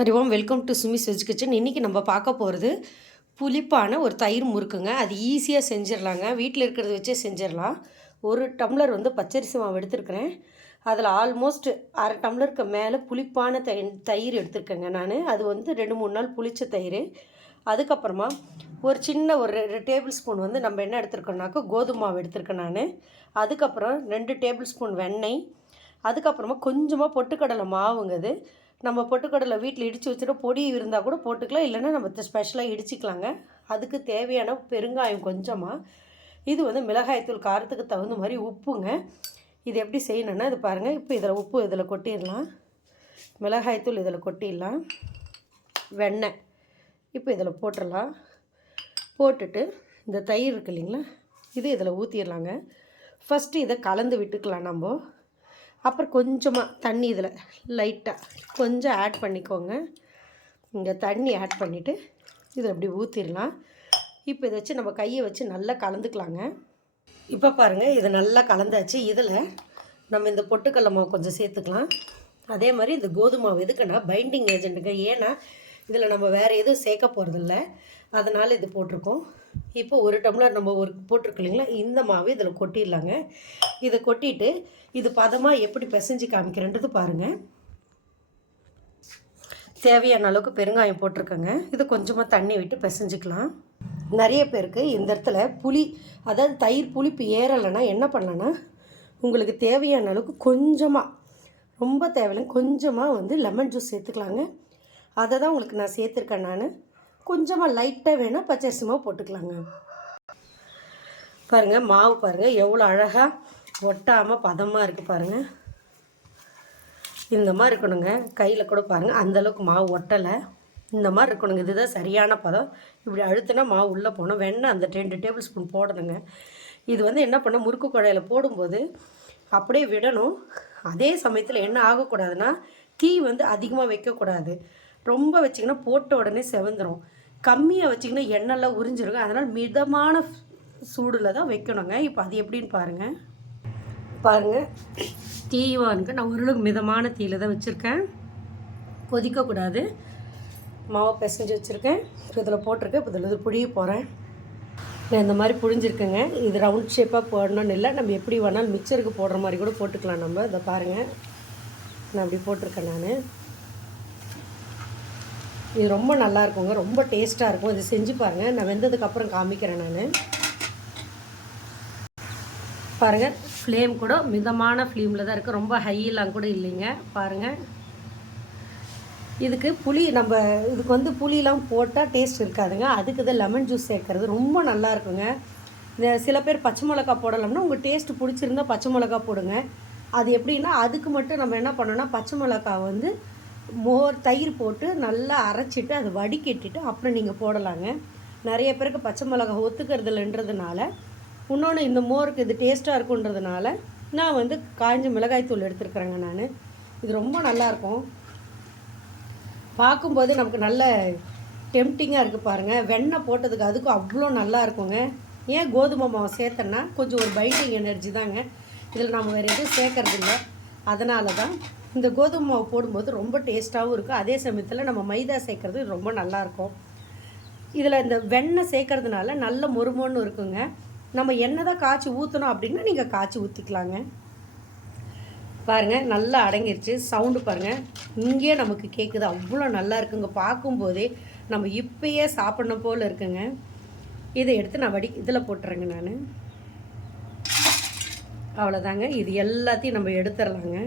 ஹரிவோம் welcome to Sumi's veg kitchen. இன்றைக்கி நம்ம பார்க்க போகிறது புளிப்பான ஒரு தயிர் முறுக்குங்க. அது ஈஸியாக செஞ்சிடலாங்க, வீட்டில் இருக்கிறத வச்சே செஞ்சிடலாம். ஒரு டம்ளர் பச்சரிசி மாவு எடுத்துருக்கிறேன். அதில் ஆல்மோஸ்ட் அரை டம்ளருக்கு மேலே புளிப்பான தயிர் எடுத்துருக்கேங்க நான். அது 2-3 நாள் புளிச்ச தயிர். அதுக்கப்புறமா ஒரு சின்ன ஒரு 2 டேபிள் ஸ்பூன் நம்ம என்ன எடுத்துருக்கோம்னாக்கா கோதுமை மாவு எடுத்துருக்கேன் நான். அதுக்கப்புறம் 2 டேபிள் ஸ்பூன் வெண்ணெய். அதுக்கப்புறமா கொஞ்சமாக பொட்டுக்கடலை மாவுங்க. அது நம்ம பொட்டுக்கடலை வீட்டில் இடித்து வச்சுட்டு பொடி இருந்தால் கூட போட்டுக்கலாம், இல்லைன்னா நம்ம ஸ்பெஷலாக இடிச்சிக்கலாங்க. அதுக்கு தேவையான பெருங்காயம் கொஞ்சமாக. இது மிளகாய்த்தூள் காரத்துக்கு தகுந்த மாதிரி உப்புங்க. இது எப்படி செய்யணுன்னா இது பாருங்கள். இப்போ இதில் உப்பு இதில் கொட்டிடலாம், மிளகாய்த்தூள் இதில் கொட்டிடலாம், வெண்ணெய் இப்போ இதில் போட்டுடலாம். போட்டுட்டு இந்த தயிர் இருக்குது இல்லைங்களா, இது இதில் ஊற்றிடலாங்க. ஃபஸ்ட்டு இதை கலந்து விட்டுக்கலாம் நம்ம. அப்புறம் கொஞ்சமாக தண்ணி இதில் லைட்டாக கொஞ்சம் ஆட் பண்ணிக்கோங்க. இங்கே தண்ணி ஆட் பண்ணிவிட்டு இதில் அப்படி ஊற்றிடலாம். இப்போ இதை வச்சு நம்ம கையை வச்சு நல்லா கலந்துக்கலாங்க. இப்போ பாருங்கள், இது நல்லா கலந்தாச்சு. இதில் நம்ம இந்த பொட்டுக்கடலை மாவு கொஞ்சம் சேர்த்துக்கலாம். அதே மாதிரி இந்த கோதுமை மாவு எதுக்குன்னா பைண்டிங் ஏஜென்ட்டுங்க. ஏன்னா இதில் நம்ம வேறு எதுவும் சேர்க்க போகிறதில்ல, அதனால் இது போட்டிருக்கோம். இப்போ ஒரு டம்ளர் நம்ம போட்டிருக்கு இல்லைங்களா, இந்த மாவு இதில் கொட்டிடலாங்க. இதை கொட்டிட்டு இது பதமாக எப்படி பிசைஞ்சு காமிக்கிறேன்றது பாருங்கள். தேவையான அளவுக்கு பெருங்காயம் போட்டிருக்கேங்க. இது கொஞ்சமாக தண்ணி விட்டு பிசைஞ்சிக்கலாம். நிறைய பேருக்கு இந்த இடத்துல அதாவது தயிர் புளிப்பு ஏறலைன்னா என்ன பண்ணலான்னா, உங்களுக்கு தேவையான அளவுக்கு கொஞ்சமாக, ரொம்ப தேவையில்லை, கொஞ்சமாக லெமன் ஜூஸ் சேர்த்துக்கலாங்க. அதை தான் உங்களுக்கு நான் சேர்த்துருக்கேன் நான். கொஞ்சமாக லைட்டாக வேணால் பச்சரிசி மாவு போட்டுக்கலாங்க. பாருங்கள், மாவு பாருங்கள் எவ்வளோ அழகாக ஒட்டாமல் பதமாக இருக்குது பாருங்கள். இந்த மாதிரி இருக்கணுங்க. கையில் கூட பாருங்கள், அந்தளவுக்கு மாவு ஒட்டலை. இந்த மாதிரி இருக்கணுங்க. இதுதான் சரியான பதம். இப்படி அழுத்தினா மாவு உள்ளே போகணும். வெண்ணெய் அந்த 2 டேபிள் ஸ்பூன் போடணுங்க. இது என்ன பண்ண, முறுக்கு குழையில் போடும்போது அப்படியே விடணும். அதே சமயத்தில் என்ன ஆகக்கூடாதுன்னா, தீ அதிகமாக வைக்கக்கூடாது. ரொம்ப வச்சிங்கன்னா போட்ட உடனே செவந்துடும். கம்மியாக வச்சிங்கன்னா எண்ணெய்லாம் உறிஞ்சிருங்க. அதனால் மிதமான சூடில் தான் வைக்கணுங்க. இப்போ அது எப்படின்னு பாருங்கள். தீவானுக்கு நான் ஓரளவுக்கு மிதமான தீயில் தான் வச்சுருக்கேன். கொதிக்கக்கூடாது. மாவை பிசைஞ்சு வச்சுருக்கேன். இதில் போட்டிருக்கேன். இப்போ இதில் புழிய போகிறேன். நான் இந்த மாதிரி புழிஞ்சிருக்கேங்க. இது ரவுண்ட் ஷேப்பாக போடணும்னு இல்லை, நம்ம எப்படி வேணாலும் மிக்சருக்கு போடுற மாதிரி கூட போட்டுக்கலாம் நம்ம. இதை பாருங்கள், நான் அப்படி போட்டிருக்கேன் நான். இது ரொம்ப நல்லா இருக்குங்க, ரொம்ப டேஸ்ட்டாக இருக்கும். இது செஞ்சு பாருங்கள். நான் வெந்ததுக்கப்புறம் காமிக்கிறேன் நான். பாருங்கள், ஃப்ளேம் கூட மிதமான ஃப்ளேமில் தான் இருக்குது, ரொம்ப ஹையெல்லாம் கூட இல்லைங்க. பாருங்கள், இதுக்கு இதுக்கு புளியெலாம் போட்டால் டேஸ்ட் இருக்காதுங்க. அதுக்கு தான் லெமன் ஜூஸ் சேர்க்குறது ரொம்ப நல்லா இருக்குங்க. இந்த சில பேர் பச்சை மிளகா போடலாம்னா, உங்கள் டேஸ்ட்டு பிடிச்சிருந்தா பச்சை மிளகா போடுங்க. அது எப்படின்னா, அதுக்கு மட்டும் நம்ம என்ன பண்ணோன்னா, பச்சை மிளகா தயிர் போட்டு நல்லா அரைச்சிட்டு அதை வடிகட்டிட்டு அப்புறம் நீங்கள் போடலாங்க. நிறைய பேருக்கு பச்சை மிளகா ஒத்துக்கிறதுலன்றதுனால, இன்னொன்று இந்த மோருக்கு இது டேஸ்ட்டாக இருக்குன்றதுனால நான் காய்ஞ்ச மிளகாய்த்தூள் எடுத்துருக்குறேங்க நான். இது ரொம்ப நல்லாயிருக்கும். பார்க்கும்போது நமக்கு நல்ல டெம்டிங்காக இருக்குது பாருங்கள். வெண்ணெய் போட்டதுக்கு அதுக்கும் அவ்வளோ நல்லா இருக்குங்க. ஏன் கோதுமை மாவு சேர்த்தேன்னா கொஞ்சம் ஒரு பைண்டிங் எனர்ஜி தாங்க. இதில் நம்ம வேறு எதுவும் சேர்க்கறதில்ல. அதனால தான் இந்த கோதுமை மாவு போடும்போது ரொம்ப டேஸ்ட்டாகவும் இருக்குது. அதே சமயத்தில் நம்ம மைதா சேர்க்குறது ரொம்ப நல்லாயிருக்கும். இதில் இந்த வெண்ணெய் சேர்க்கறதுனால நல்ல மொறுமொன்னு இருக்குங்க. நம்ம எண்ணெய் தான் காய்ச்சி ஊற்றணும் அப்படின்னா நீங்கள் காய்ச்சி ஊற்றிக்கலாங்க. பாருங்கள், நல்லா அடங்கிருச்சு. சவுண்டு பாருங்கள், இங்கேயே நமக்கு கேட்குது. அவ்வளோ நல்லா இருக்குங்க. பார்க்கும்போதே நம்ம இப்போயே சாப்பிடணும் போல் இருக்குங்க. இதை எடுத்து நான் இதில் போட்டுறேங்க நான். அவ்வளோதாங்க. இது எல்லாத்தையும் நம்ம எடுத்துடலாங்க.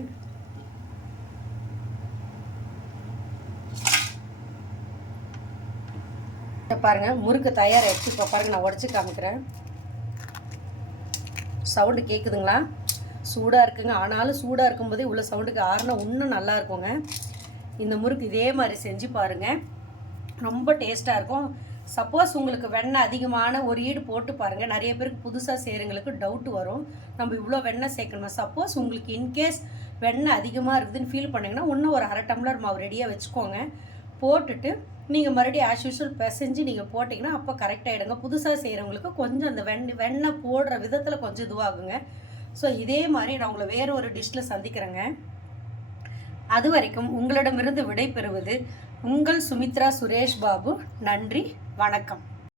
பாருங்கள், முறுக்கு தயாராகிடுச்சு. இப்போ பாருங்கள், நான் உடச்சி காமிக்கிறேன். சவுண்டு கேட்குதுங்களா? சூடாக இருக்குங்க. ஆனாலும் சூடாக இருக்கும்போதே உள்ள சவுண்டுக்கு ஆறுனா இன்னும் நல்லா இருக்குங்க. இந்த முறுக்கு இதே மாதிரி செஞ்சு பாருங்கள், ரொம்ப டேஸ்ட்டாக இருக்கும். சப்போஸ் உங்களுக்கு வெண்ணெய் அதிகமான ஒரு ஈடு போட்டு பாருங்கள். நிறைய பேருக்கு புதுசாக செய்கிறவங்களுக்கு டவுட் வரும், நம்ம இவ்வளோ வெண்ணெய் சேர்க்கணுமா. சப்போஸ் உங்களுக்கு இன்கேஸ் வெண்ணெய் அதிகமாக இருக்குதுன்னு ஃபீல் பண்ணிங்கன்னா இன்னும் ஒரு அரை டம்ளர் மாவு ரெடியாக வச்சுக்கோங்க. போட்டுட்டு நீங்கள் மறுபடியும் ஆஸ் யூஷுவல் பிசைஞ்சு நீங்கள் போட்டிங்கன்னா அப்போ கரெக்டாகிடுங்க. புதுசாக செய்கிறவங்களுக்கு கொஞ்சம் அந்த வெண்ணெய் போடுற விதத்தில் கொஞ்சம் இதுவாகுங்க. ஸோ இதே மாதிரி நான் உங்களை வேறு ஒரு டிஷ்ஷில் சந்திக்கிறேங்க. அது வரைக்கும் உங்களிடமிருந்து விடை பெறுவது உங்கள் சுமித்ரா சுரேஷ் பாபு. நன்றி, வணக்கம்.